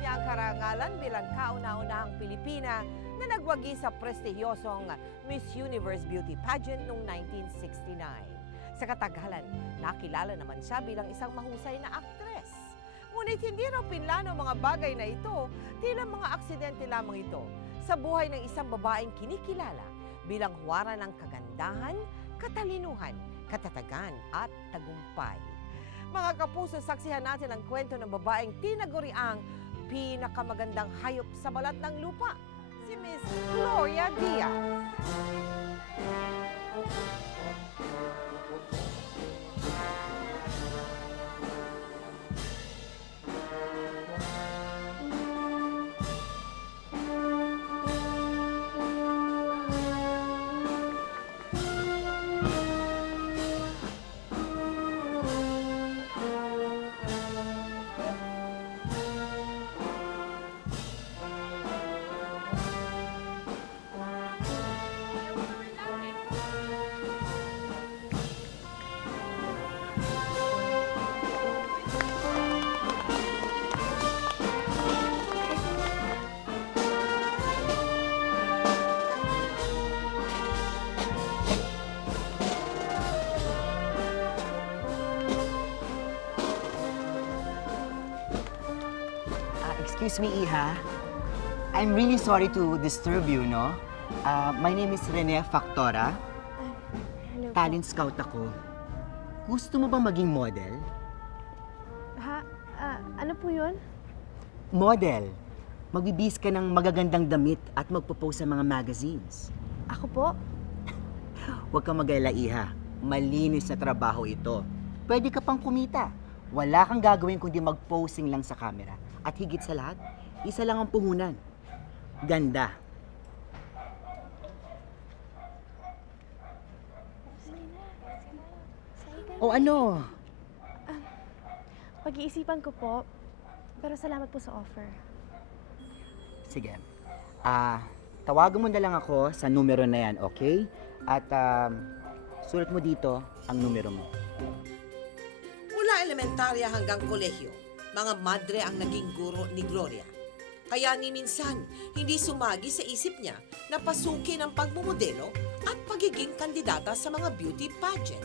niya ang karangalan bilang kauna-unahang Pilipina na nagwagi sa prestihiyosong Miss Universe Beauty Pageant noong 1969. Sa katagalan, nakilala naman siya bilang isang mahusay na aktres. Ngunit hindi raw pinlano ang mga bagay na ito, tila mga aksidente lamang ito sa buhay ng isang babaeng kinikilala bilang huwara ng kagandahan, katalinuhan, katatagan at tagumpay. Mga kapuso, saksihan natin ang kwento ng babaeng tinaguriang pinakamagandang hayop sa balat ng lupa, si Miss Gloria Diaz. Excuse me, Iha. I'm really sorry to disturb you, no? My name is Rene Factora. Hello po. Talent scout ako. Gusto mo bang maging model? Ha? Ano po yun? Model. Magbibihis ka ng magagandang damit at magpo-post sa mga magazines. Ako po? Huwag kang mag-alala, Iha. Malinis na trabaho ito. Pwede ka pang kumita. Wala kang gagawin kundi mag-posing lang sa camera. At higit sa lahat, isa lang ang puhunan. Ganda. O ano? Pag-iisipan ko po. Pero salamat po sa offer. Sige. Tawagan mo na lang ako sa numero na yan, okay? At sulat mo dito ang numero mo. Mula elementarya hanggang kolehiyo, mga madre ang naging guro ni Gloria. Kaya ni minsan, hindi sumagi sa isip niya na pasukin ang pagmumodelo at pagiging kandidata sa mga beauty pageant.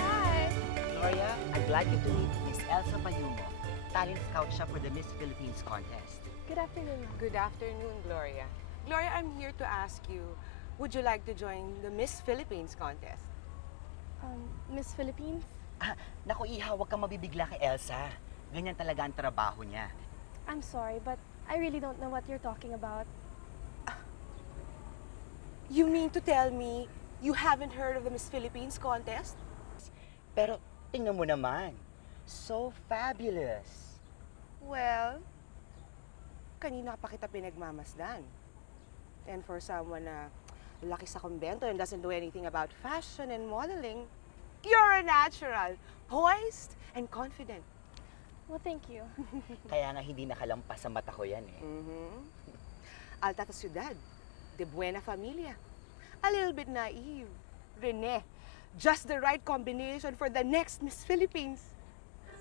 Hi! Gloria, I'd like you to meet Miss Elsa Payumo. Talent scout siya for the Miss Philippines contest. Good afternoon. Good afternoon, Gloria. Gloria, I'm here to ask you, would you like to join the Miss Philippines contest? Miss Philippines? Naku, Iha, huwag kang mabibigla kay Elsa. Ganyan talaga ang trabaho niya. I'm sorry, but I really don't know what you're talking about. You mean to tell me you haven't heard of the Miss Philippines contest? Pero tingnan mo naman. So fabulous. Well, kanina pa kita pinagmamasdan. And for someone na laki sa kumbento and doesn't do anything about fashion and modeling, you're a natural, poised and confident. Well, thank you. Kaya nga hindi nakalampas sa mata ko yan eh. Alta ciudad, de buena familia. A little bit naive. Rene, just the right combination for the next Miss Philippines.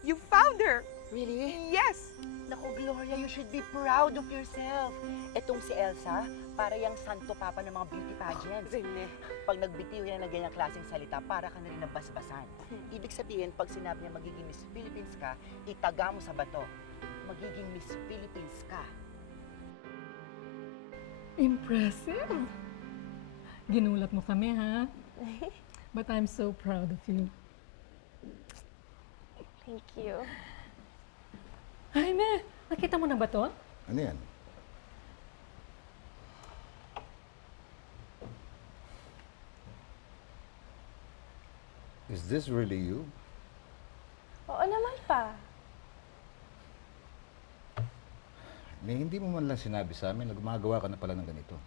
You found her! Really? Yes! Naku, Gloria, you should be proud of yourself. Etong si Elsa, para yung santo papa ng mga beauty pageants. Rene, Pag nagbitiw yan ng ganyang klaseng salita, para ka na rin nabasbasan. Ibig sabihin, pag sinabi niya magiging Miss Philippines ka, itaga mo sa bato. Magiging Miss Philippines ka. Impressive. Ginulat mo kami, ha? But I'm so proud of you. Thank you. Jaime, nakita mo na ba to? Ano yan? Is this really you? Oo naman pa. Hindi mo man lang sinabi sa amin na gumagawa ka na pala ng ganito.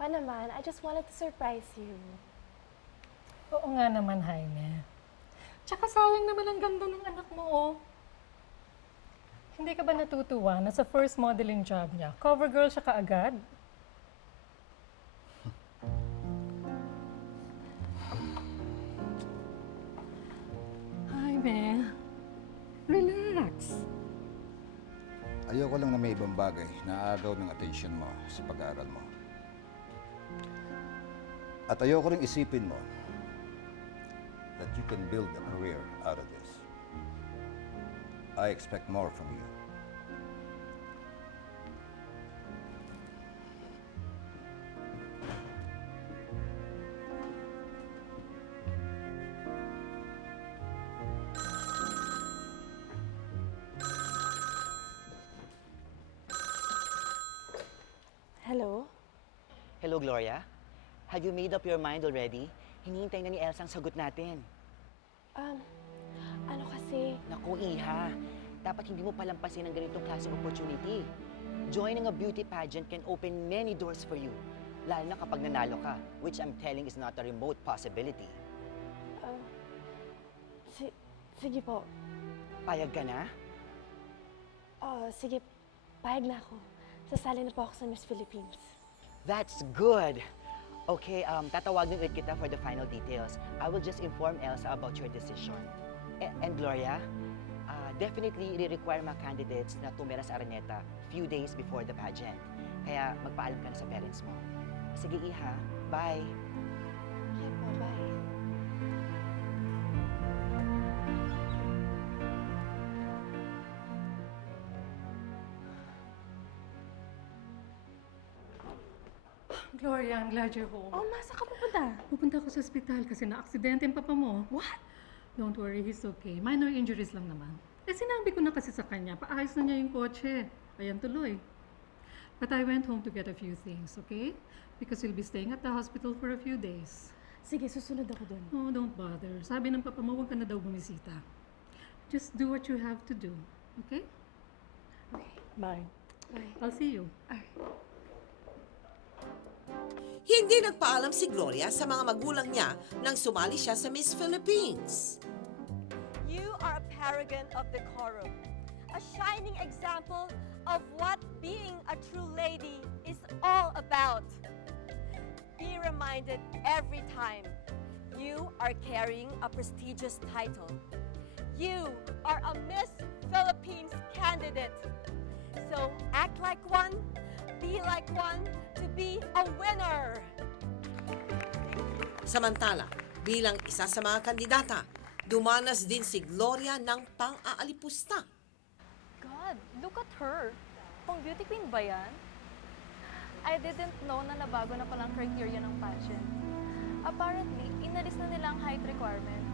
Pa naman, I just wanted to surprise you. Oo nga naman, Jaime. Tsaka sayang naman ang ganda ng anak mo, oh. Hindi ka ba natutuwa na sa first modeling job niya, cover girl siya kaagad? Jaime, relax. Ayoko lang na may ibang bagay na aagaw ng atensyon mo sa pag-aaral mo. At ayoko rin isipin mo that you can build a career out of this. I expect more from you. Hello? Hello, Gloria. Have you made up your mind already? Hinihintay na ni Elsa ang sagot natin. Ano kasi? Naku, Iha. Dapat hindi mo palampasin ang ganitong klaseng opportunity. Joining a beauty pageant can open many doors for you. Lalo na kapag nanalo ka, which I'm telling is not a remote possibility. Sige po. Payag ka na? Sige. Payag na ako. Sasali na po ako sa Miss Philippines. That's good. Okay, tatawagin ulit kita for the final details. I will just inform Elsa about your decision. And Gloria, definitely i-require mga candidates na tumira sa Araneta few days before the pageant. Kaya magpaalam ka na sa parents mo. Sige, Iha. Bye. Okay po, bye. Gloria, I'm glad you're home. Oh, masa ka pupunta? Pupunta ako sa ospital kasi na-aksidente ang papa mo. What? Don't worry, he's okay. Minor injuries lang naman. Sinabi ko na kasi sa kanya, paayos na niya yung kotse. Ayan tuloy. But I went home to get a few things, okay? Because you'll be staying at the hospital for a few days. Sige, susunod ako dun. Oh, don't bother. Sabi ng papa mo, huwag ka na daw bumisita. Just do what you have to do, okay? Okay. Bye. Bye. I'll see you. Hindi nagpaalam si Gloria sa mga magulang niya nang sumali siya sa Miss Philippines. You are a paragon of decorum, a shining example of what being a true lady is all about. Be reminded every time you are carrying a prestigious title. You are a Miss Philippines candidate. So act like one, be like one, to be a winner. Samantala, bilang isa sa mga kandidata, dumanas din si Gloria ng pang-aalipusta. God, look at her. Pang beauty queen ba yan? I didn't know na nabago na palang criteria ng pageant. Apparently, inalis na nila ang height requirement.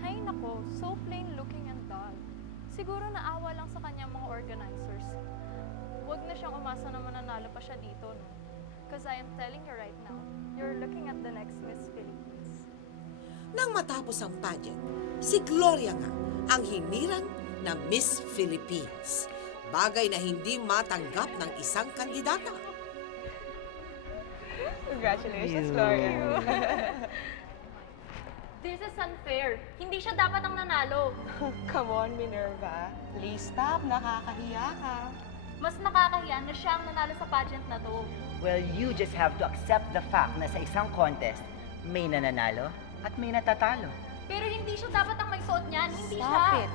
Hay nako, so plain looking and dull. Siguro naawa lang sa kanya mga organizers. Huwag na siyang umasa na mananalo pa siya dito, no? Because I am telling you right now, you're looking at the next Miss Philippines. Nang matapos ang pageant, si Gloria nga ang hinirang na Miss Philippines. Bagay na hindi matanggap ng isang kandidata. Congratulations, Gloria. This is unfair. Hindi siya dapat ang nanalo. Come on, Minerva. Please stop. Nakakahiya ka. Mas nakakahiya na siya ang nanalo sa pageant na to. Well, you just have to accept the fact na sa isang contest, may nananalo at may natatalo. Pero hindi siya dapat ang may suot niyan. Hindi Stop siya. it.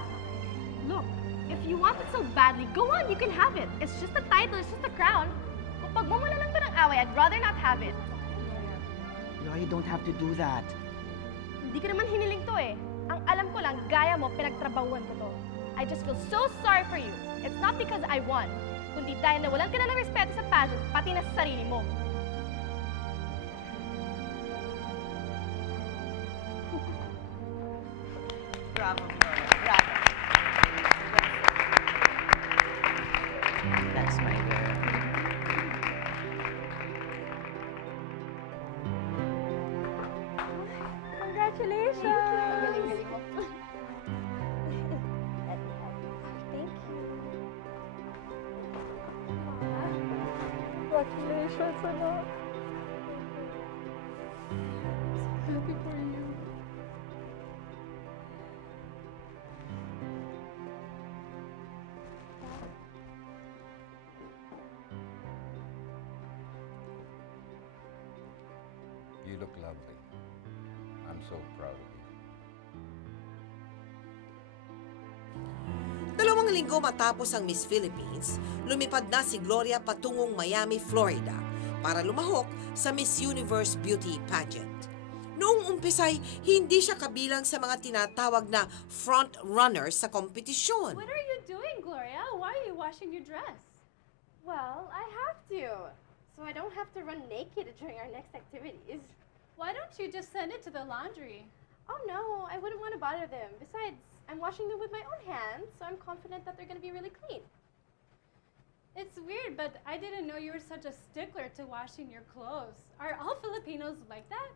Look, if you want it so badly, go on, you can have it. It's just a title, it's just a crown. Kung pagmumula lang to ng away, I'd rather not have it. Gloria, you don't have to do that. Hindi ka naman hiniling to eh. Ang alam ko lang, gaya mo, pinagtrabahuan ko to. I just feel so sorry for you. It's not because I won, kundi dahil nawalan ka na ng respeto sa pageant, pati na sa sarili mo. Bravo, Gloria. Bravo. That's my girl. Congratulations! Thank you. Congratulations, anak. Happy for you. so proud of you. 2 linggo matapos ang Miss Philippines, lumipad na si Gloria patungong Miami, Florida para lumahok sa Miss Universe Beauty Pageant. Noong umpisay, hindi siya kabilang sa mga tinatawag na front-runner sa kompetisyon. What are you doing, Gloria? Why are you washing your dress? Well, I have to. So I don't have to run naked during our next activities. Why don't you just send it to the laundry? Oh no, I wouldn't want to bother them. Besides, I'm washing them with my own hands, so I'm confident that they're going to be really clean. It's weird, but I didn't know you were such a stickler to washing your clothes. Are all Filipinos like that?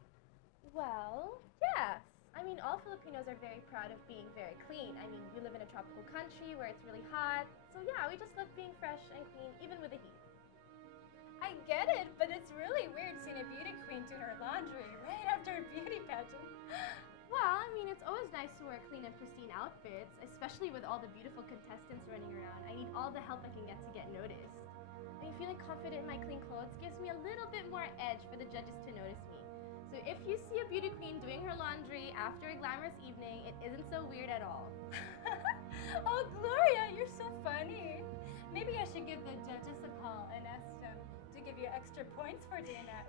Well, yes. I mean, all Filipinos are very proud of being very clean. I mean, we live in a tropical country where it's really hot. So yeah, we just love being fresh and clean, even with the heat. I get it, but it's really weird seeing a beauty queen doing her laundry right after a beauty pageant. Well, I mean, it's always nice to wear clean and pristine outfits, especially with all the beautiful contestants running around. I need all the help I can get noticed. I mean, feeling confident in my clean clothes gives me a little bit more edge for the judges to notice me. So if you see a beauty queen doing her laundry after a glamorous evening, it isn't so weird at all. Oh, Gloria, you're so funny. Maybe I should give the judges a call and ask them to give you extra points for doing that.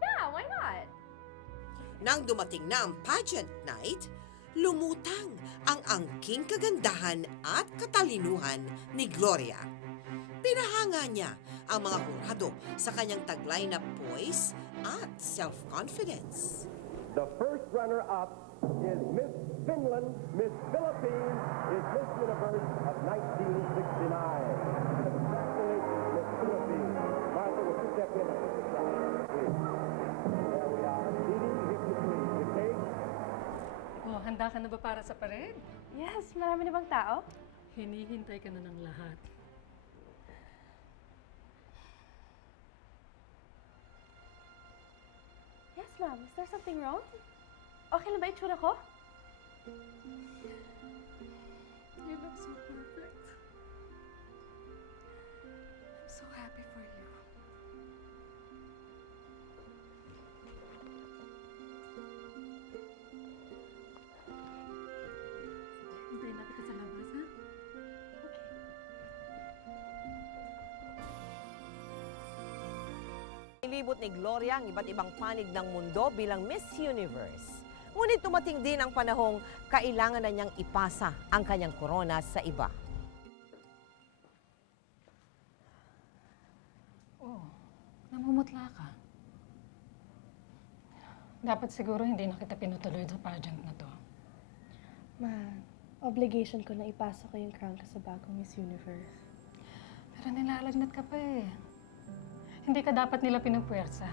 Yeah, why not? Nang dumating na ang pageant night, lumutang ang angking kagandahan at katalinuhan ni Gloria. Pinahanga niya ang mga hurado sa kanyang taglay na poise at self-confidence. The first runner-up is Miss Finland. Miss Philippines is Miss Universe of 1969. Congratulations, Miss Philippines. Martha, would you step in at this time, please? There we are. Didi, if you please. The cake. Oh, handa ka na ba para sa parade? Yes, marami na bang tao? Hinihintay ka na ng lahat. Yes, ma'am. Is there something wrong? Okay lang ba itsura ko? You look so perfect. I'm so happy for you. Hintayin na kita sa labas, ha? Nilibot ni Gloria ang iba't ibang panig ng mundo bilang Miss Universe. Ngunit tumating din ang panahong kailangan na niyang ipasa ang kanyang korona sa iba. Oh, namumutla ka. Dapat siguro hindi na kita pinutuloy sa pageant na to. Ma, obligation ko na ipasa ko yung crown ko sa bagong Miss Universe. Pero nilalagnat ka pa eh. Hindi ka dapat nila pinupuwersa.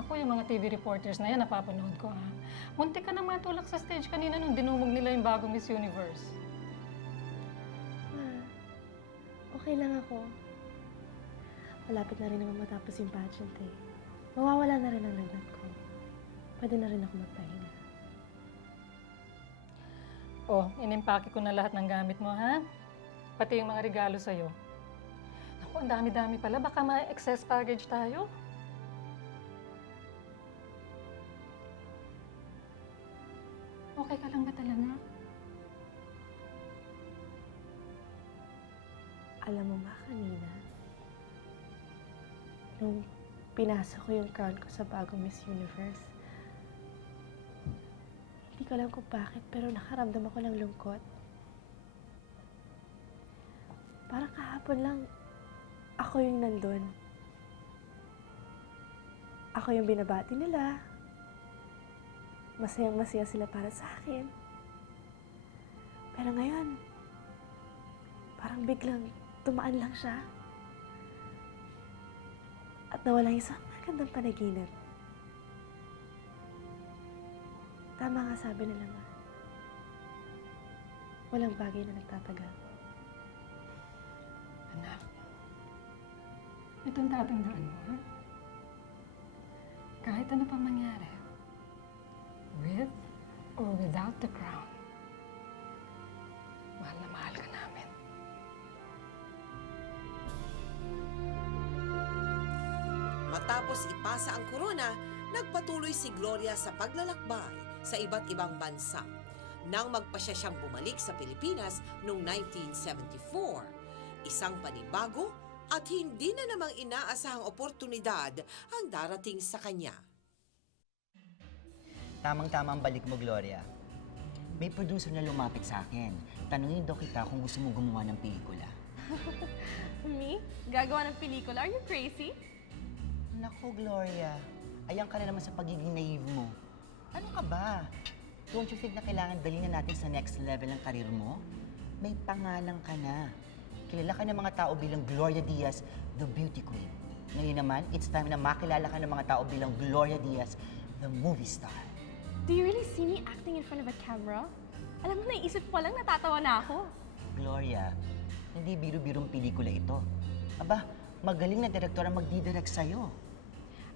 Ako, yung mga TV reporters na yan, napapanood ko ha. Muntik ka na matulak sa stage kanina nung dinumog nila yung bagong Miss Universe. Ma, okay lang ako. Malapit na rin naman matapos yung pageant eh. Mawawala na rin ang lagnat ko. Pwede na rin ako magpahinga. Oh, inimpake ko na lahat ng gamit mo ha. Pati yung mga regalo sa'yo. Naku, ang dami-dami pala. Baka ma-excess baggage tayo. Okay ka lang ba talaga? Alam mo ba kanina, nung pinasa ko yung crown ko sa bagong Miss Universe, hindi ko alam kung bakit, pero nakaramdam ako ng lungkot. Parang kahapon lang, ako yung nandun. Ako yung binabati nila. Masayang-masaya sila para sa akin. Pero ngayon, parang biglang tumaan lang siya. At nawala yung isang magandang panaginip. Tama nga sabi nila, Ma. Walang bagay na nagtatagal. Anak, itong tatandaan mo, ha? Kahit ano pa mangyari, with or without the crown, mahal na mahal ka namin. Matapos ipasa ang korona, nagpatuloy si Gloria sa paglalakbay sa iba't ibang bansa. Nang magpasya siyang bumalik sa Pilipinas noong 1974, isang panibago at hindi na namang inaasahang oportunidad ang darating sa kanya. Tamang-tama ang balik mo, Gloria. May producer na lumapit sa akin. Tanungin daw kita kung gusto mo gumawa ng pelikula. Me? Gagawa ng pelikula? Are you crazy? Nako, Gloria. Ayan ka na naman sa pagiging naive mo. Ano ka ba? Don't you think na kailangan dalhin na natin sa next level ang karir mo? May pangalan ka na. Kilala ka ng mga tao bilang Gloria Diaz, the beauty queen. Ngayon naman, it's time na makilala ka ng mga tao bilang Gloria Diaz, the movie star. Do you really see me acting in front of a camera? Alam mo, naisip ko lang, natatawa na ako. Gloria, hindi biro-birong pelikula ito. Aba, magaling na direktor ang magdidirect sa'yo.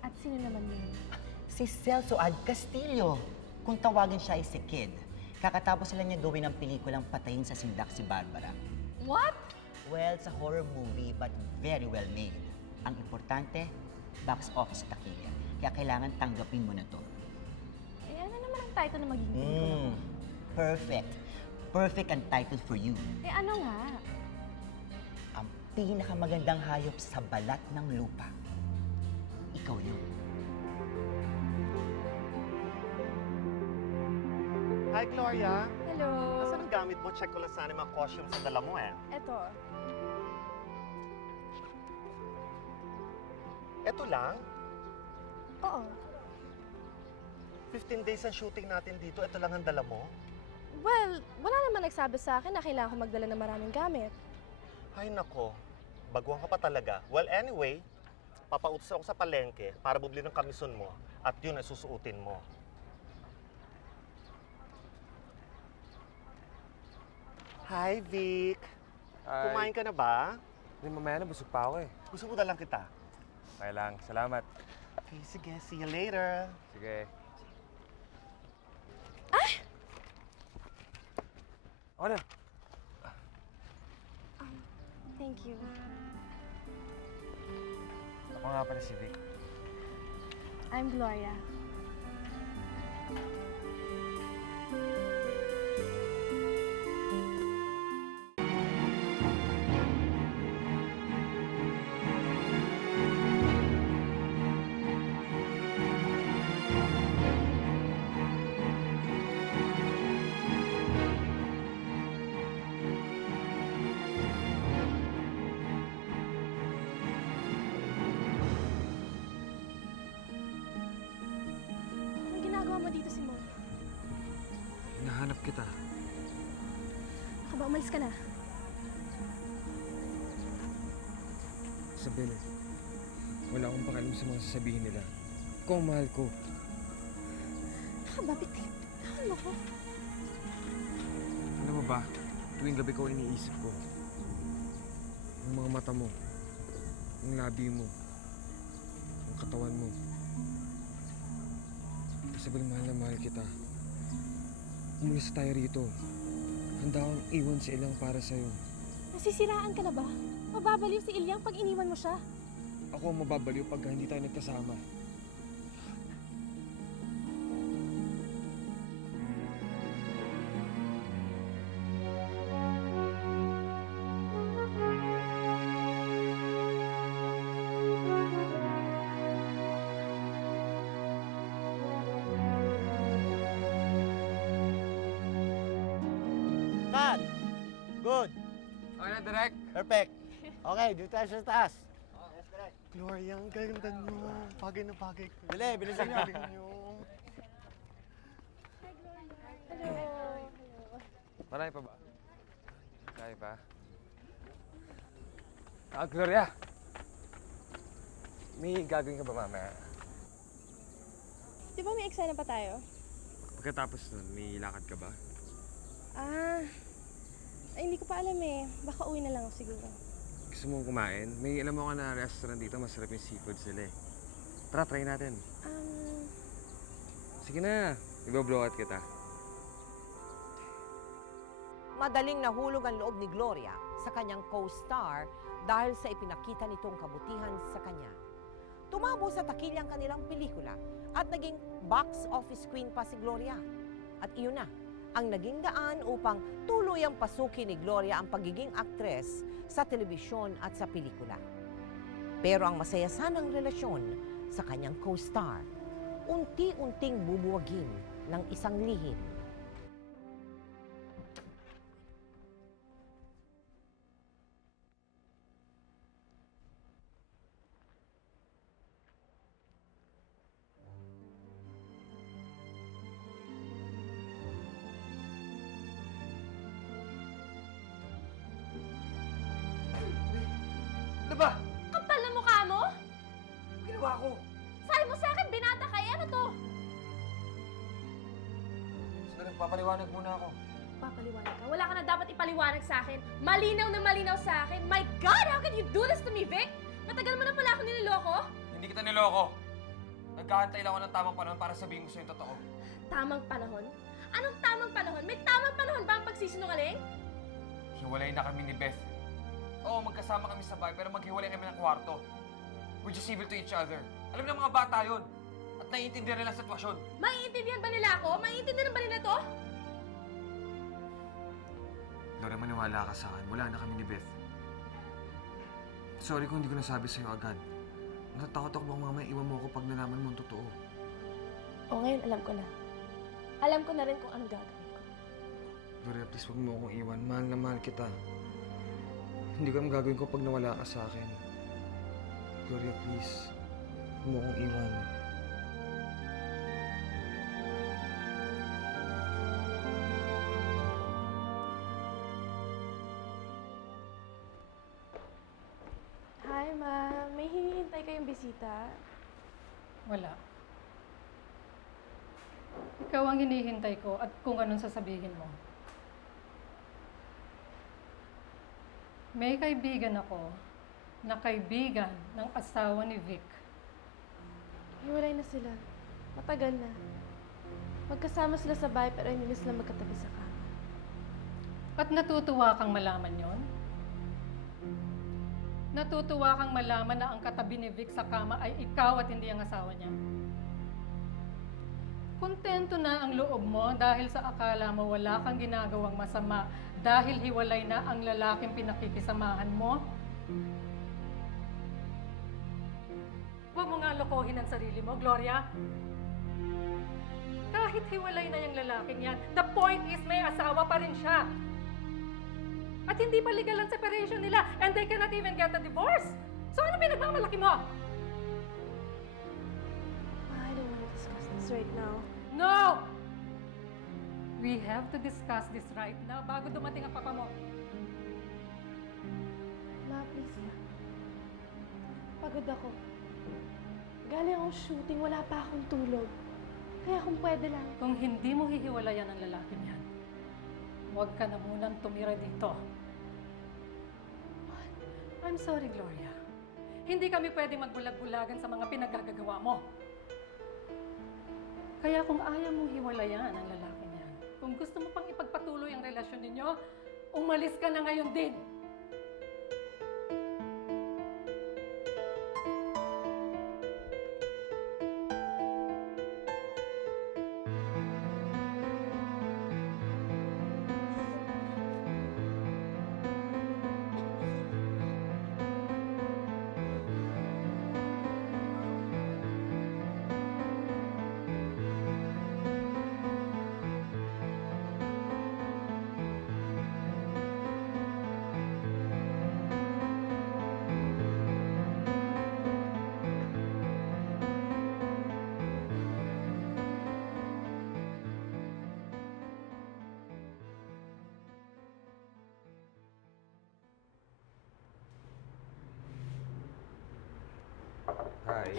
At sino naman yun? Si Celso Ad Castillo. Kung tawagin siya ay si Kid. Kakatapos lang niya gawin ang pelikulang Patayin sa Sindak si Barbara. What? Well, it's a horror movie but very well made. Ang importante, box office takilya. Kaya kailangan tanggapin mo na to. Eh, ano naman ang title na magiging pelikula? Perfect. Perfect ang title for you. Eh, ano nga? Ang pinakamagandang hayop sa balat ng lupa. Ikaw yun. Hi, Gloria. Hello. Nasaan ang gamit mo? Check ko lang sana yung mga costumes sa dala mo eh. Eto. Eto lang. Oo. 15 days ang shooting natin dito. Eto lang ang dala mo. Well, wala naman nagsabi sa akin na kailangan ko magdala ng maraming gamit. Ay, nako. Baguhan ka pa talaga. Well, anyway, papautos ako sa palengke para bubili ng kamisyon mo at yun ay susuotin mo. Hi, Vic. Hi. Kumain ka na ba? Hindi, mamaya na. Busog pa ako eh. Gusto mo na lang kita. Okay lang. Salamat. Okay, sige. See you later. Sige. Ako na. Thank you. Ako nga pala si Vic. I'm Gloria. Anong ginagawa mo dito, Simon? Hinahanap kita. Baka ba umalis ka na? Isabel, wala akong pakialam sa mga sasabihin nila. Ikaw ang mahal ko. Nakababit eh. Ano ko? Alam mo ba, tuwing gabi ko iniisip ko. Ang mga mata mo, ang labi mo, ang katawan mo. Isabel, mahal na mahal kita. Umalis tayo rito. Handa akong iwan si Ilang para sa'yo. Nasisiraan ka na ba? Mababaliw si Ilyang pag iniwan mo siya. Ako ang mababaliw pagka hindi tayo nagkasama. Cut! Good! Okay na, direct. Perfect! Okay, dito tayo sa taas. Gloria, ang ganda nyo. Bagay na bagay ko. Bili, bilisan nyo. Galing nyo. Marami pa ba? Marami pa? Gloria! May gagawin ka ba mamaya? Di ba may eksena pa tayo? Pagkatapos nun, may lakad ka ba? Ay, hindi ko pa alam eh. Baka uwi na lang ako siguro. Gusto mong kumain? May alam mo ka na restaurant dito, masarap yung seafood sila eh. Tara, try natin. Sige na, ibablow out kita. Madaling nahulog ang loob ni Gloria sa kanyang co-star dahil sa ipinakita nitong kabutihan sa kanya. tumabo sa takilyang kanilang pelikula at naging box office queen pa si Gloria. At iyon na, ang naging daan upang tuluyang pasukin ni Gloria ang pagiging aktres sa telebisyon at sa pelikula. Pero ang masaya sanang relasyon sa kanyang co-star, unti-unting bubuwagin ng isang lihim. Ano ba? Kapal na mukha mo? Ano ginawa ko? Sabi mo sa akin, binata ka. Ano to? Sandali, papaliwanag muna ako. Papaliwanag ka? Wala ka na dapat ipaliwanag sa akin. Malinaw na malinaw sa akin. My God, how can you do this to me, Vic? Matagal mo na pala ako niloloko? Hindi kita niloko. Nagkahantay lang ako ng tamang panahon para sabihin ko sa'yo yung totoo. Tamang panahon? Anong tamang panahon? May tamang panahon ba ang pagsisinungaling? Hiwalay na kami ni Beth. Oo, magkasama kami sa bahay, pero maghiwalay kami ng kwarto. We're just civil to each other. Alam ng mga bata yun. At naiintindihan nila ang sitwasyon. Maiintindihan ba nila ako? Maiintindihan ba nila to? Laura, maniwala ka sa akin. Wala na kami ni Beth. Sorry kung hindi ko nasabi sa'yo agad. Natatakot ako bang mamaya iwan mo ako pag nalaman mo ang totoo. O ngayon, alam ko na. Alam ko na rin kung anong gagawin ko. Laura, please huwag mo akong iwan. Mahal na mahal kita. Hindi ko alam gagawin ko pag nawala ka sa akin. Gloria, please. Huwag mo akong iwan. Hi, Ma. May hinihintay kayong bisita? Wala. Ikaw ang hinihintay ko at kung anong sasabihin mo. May kaibigan ako na kaibigan ng asawa ni Vic. Hiwalay na sila. Matagal na. Magkasama sila sa bahay pero hindi na sila magkatabi sa kama. At natutuwa kang malaman yon? Natutuwa kang malaman na ang katabi ni Vic sa kama ay ikaw at hindi ang asawa niya. Kontento na ang loob mo dahil sa akala mo wala kang ginagawang masama dahil hiwalay na ang lalaking pinakikisamahan mo? Huwag mo nga lokohin ang sarili mo, Gloria. Kahit hiwalay na yung lalaking yan, the point is may asawa pa rin siya. At hindi pa legal ang separation nila and they cannot even get a divorce. So ano pinagmamalaki mo? I don't want to discuss this right now. No! We have to discuss this right now bago dumating ang papa mo. Ma, please na. Pagod ako. Galing akong shooting, wala pa akong tulog. Kaya kung pwede lang. Kung hindi mo hihiwalayan ang lalaking yan, huwag ka na munang tumira dito. I'm sorry, Gloria. Hindi kami pwede magbulag-bulagan sa mga pinagagagawa mo. Kaya kung ayaw mong hiwalayan ang lalaking yan, kung gusto mo pang ipagpatuloy ang relasyon ninyo, umalis ka na ngayon din. Hi.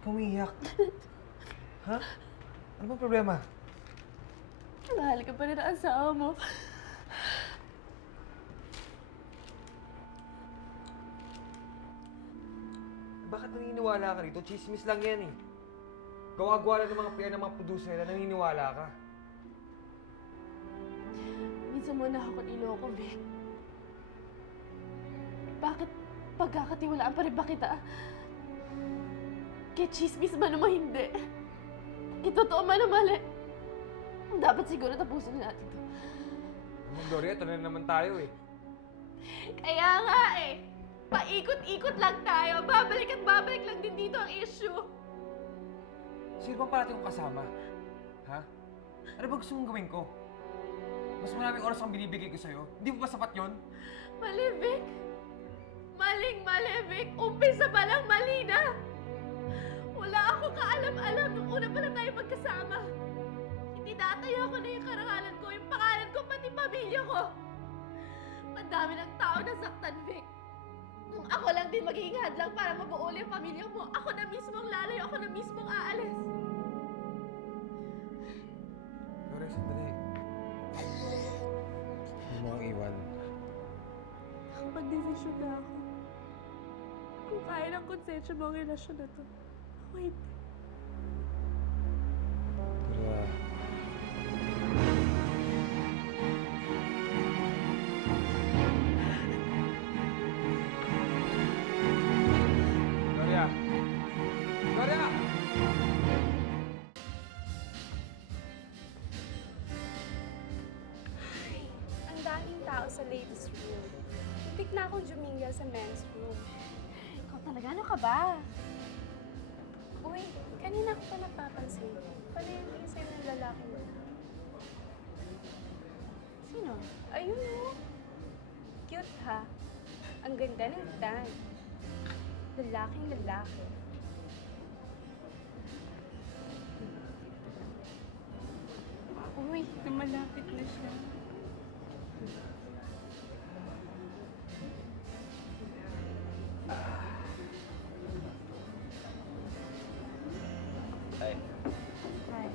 Ikaw umiiyak. Ha? Ano bang problema? Mahal ka pa rin ang asawa mo. Bakit naniniwala ka rito? Chismis lang yan eh. Gawa-gawa lang ng mga PR ng mga producer na naniniwala ka. Minsan mo na ako niloko, Vic. Bakit Pagkakatiwalaan pa rin ba kita? Kaya chismis man naman hindi. Kaya totoo man na mali. Dapat siguro tapusin na natin to. Gloria, ito na naman tayo eh. Kaya nga eh. Paikot-ikot lang tayo. Babalik at babalik lang din dito ang issue. Sino bang parati kong kasama? Ha? Ano ba gusto mong gawin ko? Mas maraming oras ang binibigay ko sa'yo. Hindi mo ba sapat yon? Malivik. Maling-malivik. Umpisa pa lang mali na. Wala akong kaalam-alam nung una pa lang tayo magkasama. Tinatayo ko na yung karangalan ko, yung pangalan ko, pati pamilya ko. Madami ng tao na saktan, Vic. Kung ako lang din magiging hadlang para mabuo ulit yung pamilya mo, ako na mismo ang lalayo, ako na mismo ang aalis. Gloria, sandali. Hindi mo akong iwan. Nakapag-desisyon na ako. Kung kaya ng konsensya mo ang relasyon na to, ako hindi. Gloria. Gloria! Gloria! Ang daming tao sa ladies' room. Muntik na akong jumingga sa men's room. Ikaw talaga, ano ka ba? Uy, kanina ko pa napapansin. Pala yung tingin sa'yo ng lalaki mo. Sino? Ayun o. Cute ha. Ang ganda ng tan. Lalaking lalaki. Uy, lumalapit na siya. Hi. Hi.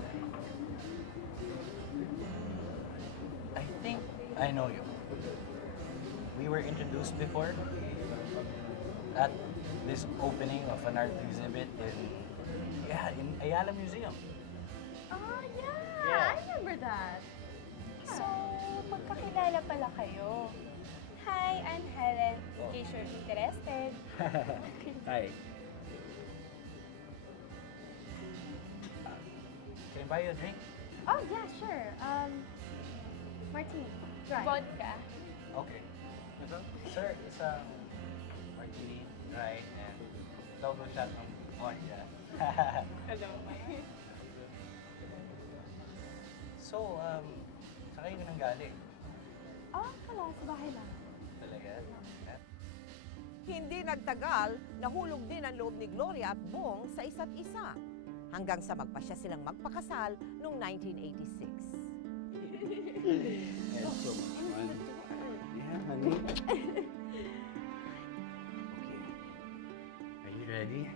I think I know you. We were introduced before at this opening of an art exhibit in Ayala Museum. Oh, yeah! Yeah. I remember that. So, magkakilala pala kayo. Hi, I'm Helen. In case you're interested. Hi. Can I buy you a drink? Oh, yeah, sure. Martini. Dry. Vodka. Okay. Sir, isang martini, dry, and double shot ng vodka. Hello. So, saan kayo nang galing? Oh, wala. Sa bahay lang. Talaga? Hindi nagtagal, nahulog din ang loob ni Gloria at Bong sa isa't isa. Hanggang sa magpasya silang magpakasal noong 1986. That's so much fun. Yeah, honey. Okay. Are you ready?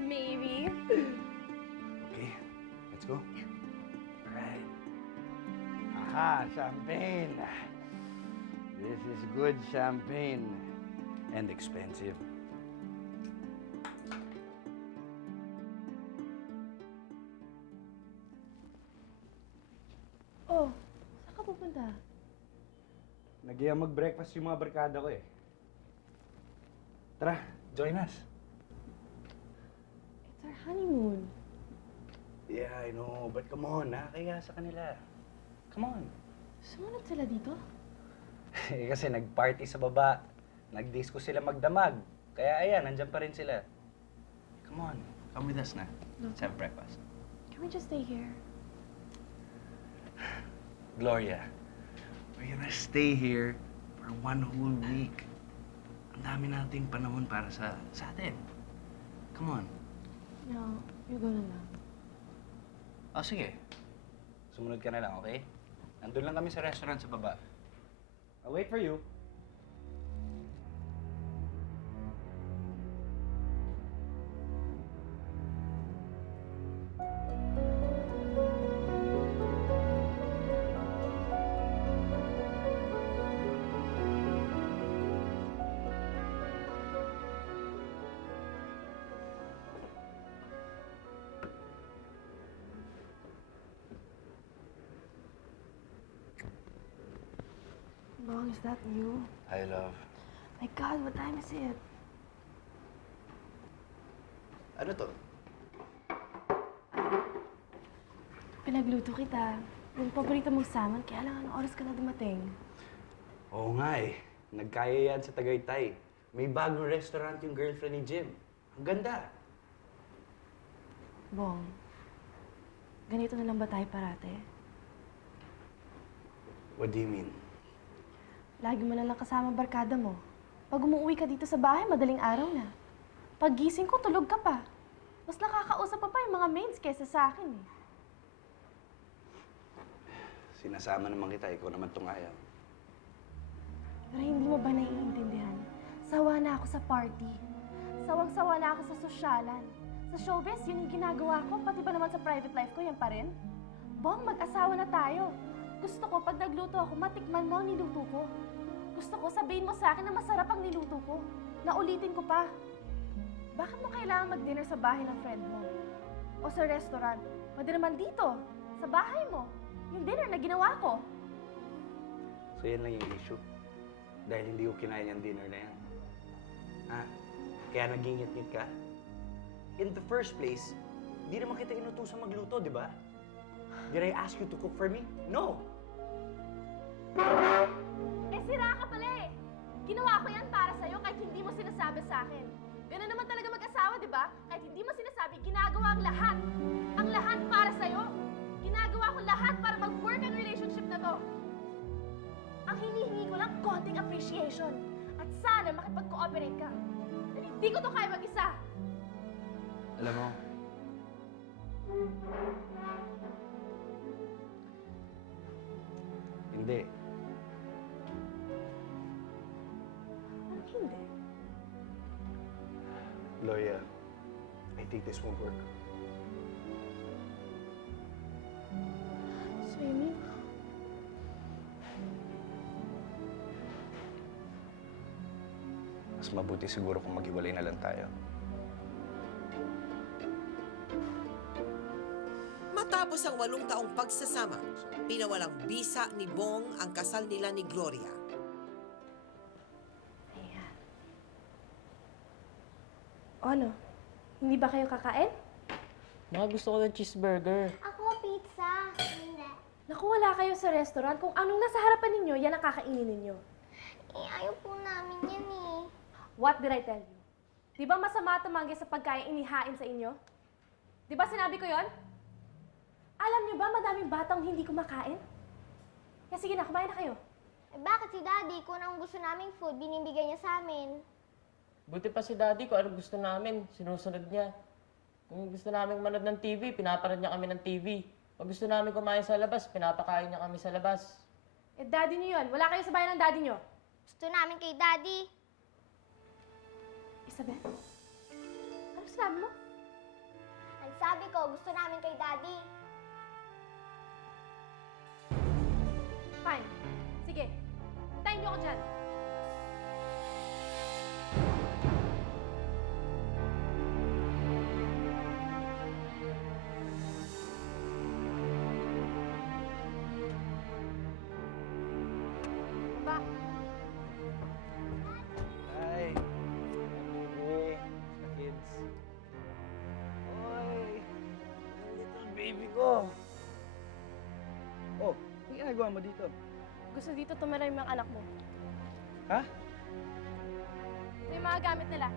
Maybe. Okay, let's go. Alright. Aha, champagne. This is good champagne. And expensive. Oh, saan ka pupunta? Mag-breakfast yung mga barkada ko eh. Tara, join us. It's our honeymoon. Yeah, I know. But come on, nakakaya sa kanila. Come on. Sumunod sila dito? Eh, kasi nag-party sa baba. Nag-disco sila magdamag. Kaya ayan, nandyan pa rin sila. Come on, come with us na. Let's have breakfast. Can we just stay here? Gloria, we're gonna stay here for 1 whole week. Ang dami nating panahon para sa atin. Come on. No, you go na lang. Oh, sige. Sumunod ka na lang, okay? Nandun lang kami sa restaurant sa baba. I'll wait for you. Bong, is that you? Hi, love. My God, what time is it? Ano to? Pinagluto kita. Yung paborito mong salmon, kaya lang anong oras ka na dumating? Oo nga eh. Nagkaya yan sa Tagaytay. May bagong restaurant yung girlfriend ni Jim. Ang ganda. Bong, ganito na lang ba tayo parate? What do you mean? Lagi mo na lang kasama ang barkada mo. Pag umuwi ka dito sa bahay, madaling araw na. Pag gising ko, tulog ka pa. Mas nakakausap pa yung mga mains kesa sa akin eh. Sinasama naman kita, ikaw naman tong ayaw. Pero hindi mo ba naiintindihan? Sawa na ako sa party. Sawang-sawa na ako sa sosyalan. Sa showbiz, yun yung ginagawa ko. Pati ba naman sa private life ko, yan pa rin? Bong, mag-asawa na tayo. Gusto ko, pag nagluto ako, matikman mo ang niluto ko. Gusto ko, sabihin mo sa akin na masarap ang niluto ko. Naulitin ko pa. Bakit mo kailangan mag-dinner sa bahay ng friend mo? O sa restaurant? Pwede naman dito, sa bahay mo. Yung dinner na ginawa ko. So yan lang yung issue. Dahil hindi ko kinain yung dinner na yan. Kaya nagingit-ngit ka? In the first place, di naman kita inutusan magluto, di ba? Did I ask you to cook for me? No! Eh, sira ka pala eh. Ginawa ko yan para sa'yo kahit hindi mo sinasabi sa akin. Ganun naman talaga mag-asawa, di ba? Kahit hindi mo sinasabi, ginagawa ang lahat. Ang lahat para sa'yo. Ginagawa ko lahat para mag-work ang relationship na to. Ang hinihingi ko lang, konting appreciation. At sana makipag-cooperate ka. Dahil hindi ko to kaya mag-isa. Alam mo, hindi. Anong hindi? Gloria, I think this won't work. Swimming? Mas mabuti siguro kung maghiwalay na lang tayo. Matapos ang 8 taong pagsasama, pinawalang bisa ni Bong ang kasal nila ni Gloria. Ayan. O ano? Hindi ba kayo kakain? Gusto ko ng cheeseburger. Ako, pizza. Hindi. Naku, wala kayo sa restaurant. Kung anong nasa harapan ninyo, yan ang kakainin ninyo. Eh, ayaw po namin yan eh. What did I tell you? Di ba masama tumanggi sa pagkain inihain sa inyo? Di ba sinabi ko yon? Alam niyo ba madaming batang hindi kumakain? Kaya sige na, kumain na kayo. Eh, bakit si Daddy, kung anong gusto naming food, binibigay niya sa amin? Buti pa si Daddy ko, anong gusto namin, sinusunod niya. Kung gusto namin manood ng TV, pinapanood niya kami ng TV. Pag gusto namin kumain sa labas, pinapakain niya kami sa labas. Eh, Daddy niyo yun. Wala kayo sa bayan ng Daddy niyo. Gusto namin kay Daddy. Isabel? Ano sinabi mo? Ang sabi ko, gusto namin kay Daddy. Fine. Sige. Hintayin niyo ako dyan. Ba? Hi! Hey, kids. Oy! Little baby ko! Oh, ano ginagawa mo dito? Gusto dito tumira yung mga anak mo. Ha? Ito yung mga gamit nila.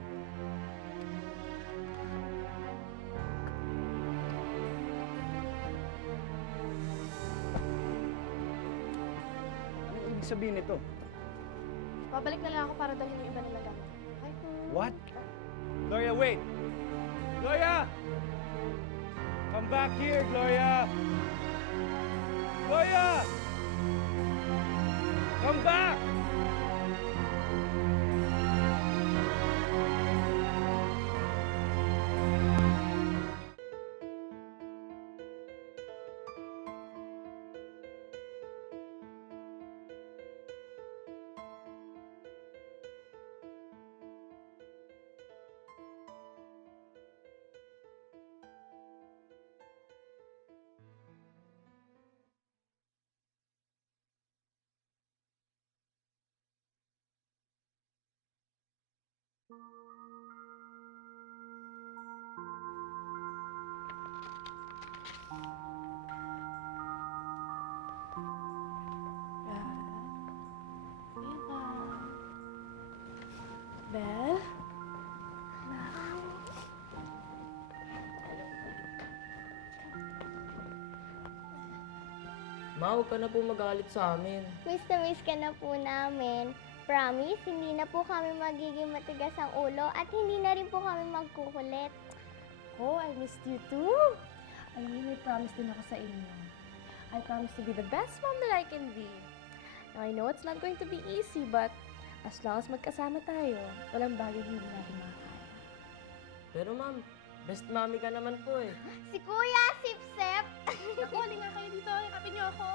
Anong ibig sabihin nito? Babalik na lang ako para dalhin yung iba nilang gamit. Bye po. What? Gloria, wait! Gloria! Come back here, Gloria! Gloria! Come back! Ma, huwag ka na po magalit sa amin. Miss na miss ka na po namin. Promise, hindi na po kami magiging matigas ang ulo at hindi na rin po kami magkukulit. Oh, I missed you too. Alam niyo, may promise din ako sa inyo. I promise to be the best mom that I can be. Now, I know it's not going to be easy, but as long as magkasama tayo, walang bagay hindi natin makakaya. Pero ma'am, best mommy ka naman po eh. Si Kuya, sip-sip! Naku, nga kayo dito. Yakapin niyo ako.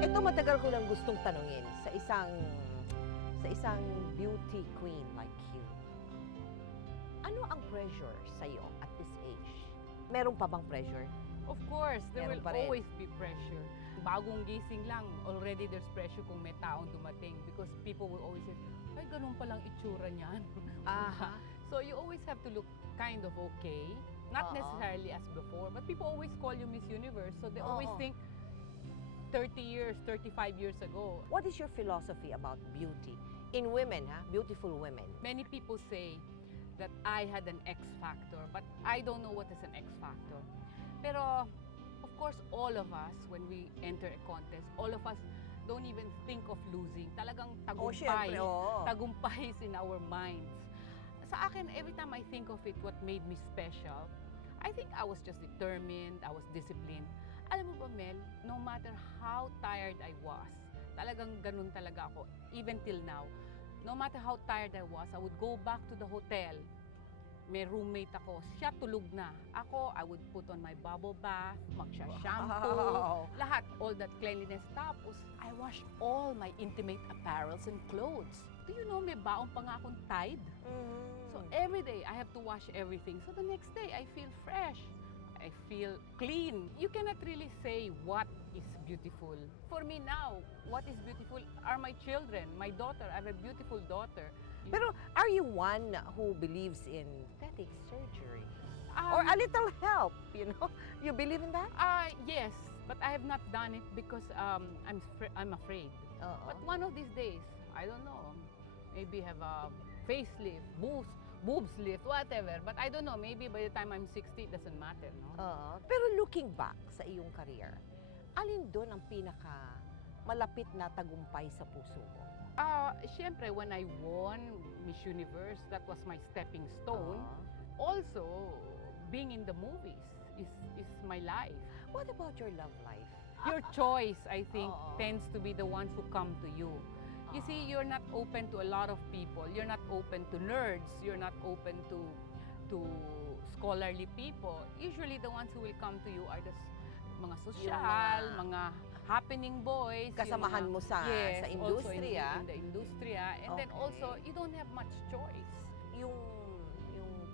Ito matagal ko lang gustong tanungin sa isang beauty queen like you. Ano ang pressure sa iyo at this age? Meron pa bang pressure? Of course, there Meron will pa rin. always be pressure. Bagong gising lang, already there's pressure kung may taong dumating because people will always say, ay, ganun palang itsura niyan. Aha. So you always have to look kind of okay. Not Oo. necessarily as before, but people always call you Miss Universe, so they always Oo. think 30 years, 35 years ago. What is your philosophy about beauty? In women, ha? Beautiful women. Many people say that I had an X factor, but I don't know what is an X factor. Pero, of course, all of us, when we enter a contest, all of us don't even think of losing. Talagang tagumpay. syempre, oo. Tagumpay is in our minds. Sa akin, every time I think of it, what made me special, I think I was just determined, I was disciplined. Alam mo ba, Mel, no matter how tired I was, talagang ganun talaga ako, even till now. No matter how tired I was, I would go back to the hotel. May roommate ako, siya tulog na. Ako, I would put on my bubble bath, magsha-shampoo, Wow. lahat, all that cleanliness. Tapos, I wash all my intimate apparels and clothes. Do you know, may baon pa nga akong Tide. So every day, I have to wash everything. So the next day, I feel fresh. I feel clean. You cannot really say what is beautiful. For me now, what is beautiful are my children, my daughter. I have a beautiful daughter. Pero are you one who believes in aesthetic surgery? Or a little help, you know? You believe in that? Yes, but I have not done it because I'm afraid. But one of these days, I don't know, maybe have a facelift, boobs lift, whatever. But I don't know, maybe by the time I'm 60, it doesn't matter, no? Pero looking back sa iyong career, alin doon ang pinaka malapit na tagumpay sa puso mo? Siyempre, when I won Miss Universe, that was my stepping stone. Also, being in the movies is my life. What about your love life? Your choice, I think, tends to be the ones who come to you. You see, you're not open to a lot of people. You're not open to nerds. You're not open to scholarly people. Usually, the ones who will come to you are the mga social, mga happening boys. Kasamahan mo sa industriya. Also in the industriya. And then also, you don't have much choice. Yung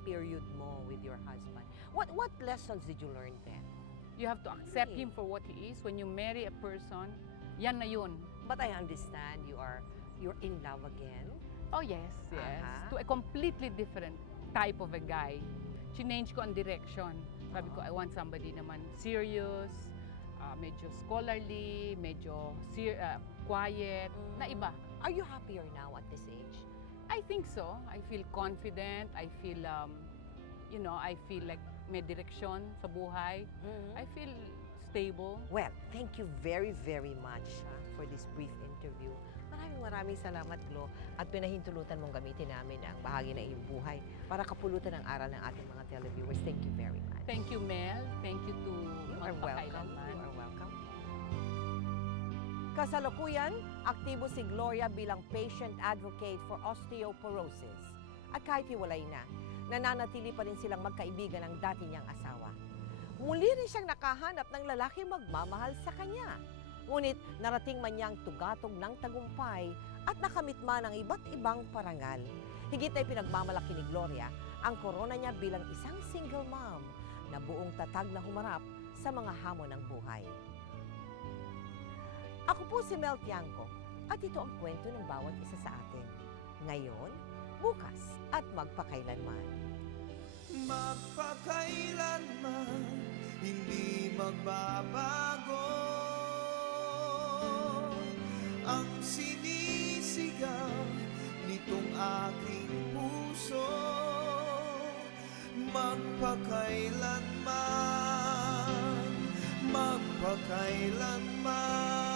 period mo with your husband, what lessons did you learn then? You have to accept him for what he is. When you marry a person, yan na yun. But I understand you're in love again. Oh yes, yes. To a completely different type of a guy. Change ko ang direction. Sabi ko, I want somebody naman serious, medyo scholarly, medyo quiet, na iba. Are you happier now at this age? I think so. I feel confident. I feel, I feel like may direksyon sa buhay. I feel stable. Well, thank you very, very much for this brief interview. Maraming salamat, Glo. At pinahintulutan mong gamitin namin ang bahagi ng iyong buhay para kapulutan ang aral ng ating mga televiewers. Thank you very much. Thank you, Mel. Thank you to You are welcome. Magpakailanman. You are welcome. Kasalukuyan, aktibo si Gloria bilang patient advocate for osteoporosis. At kahit hiwalay na, nananatili pa rin silang magkaibigan ng dati niyang asawa. Muli rin siyang nakahanap ng lalaki magmamahal sa kanya. Ngunit narating man niyang tugatog ng tagumpay at nakamit man ang iba't ibang parangal. Higit ay pinagmamalaki ni Gloria ang korona niya bilang isang single mom na buong tatag na humarap sa mga hamon ng buhay. Ako po si Mel Tiangco at ito ang kwento ng bawat isa sa atin. Ngayon, bukas at magpakailanman. Magpakailanman, hindi magbabago. ang sinisigaw nitong aking puso. Magpakailanman, magpakailanman.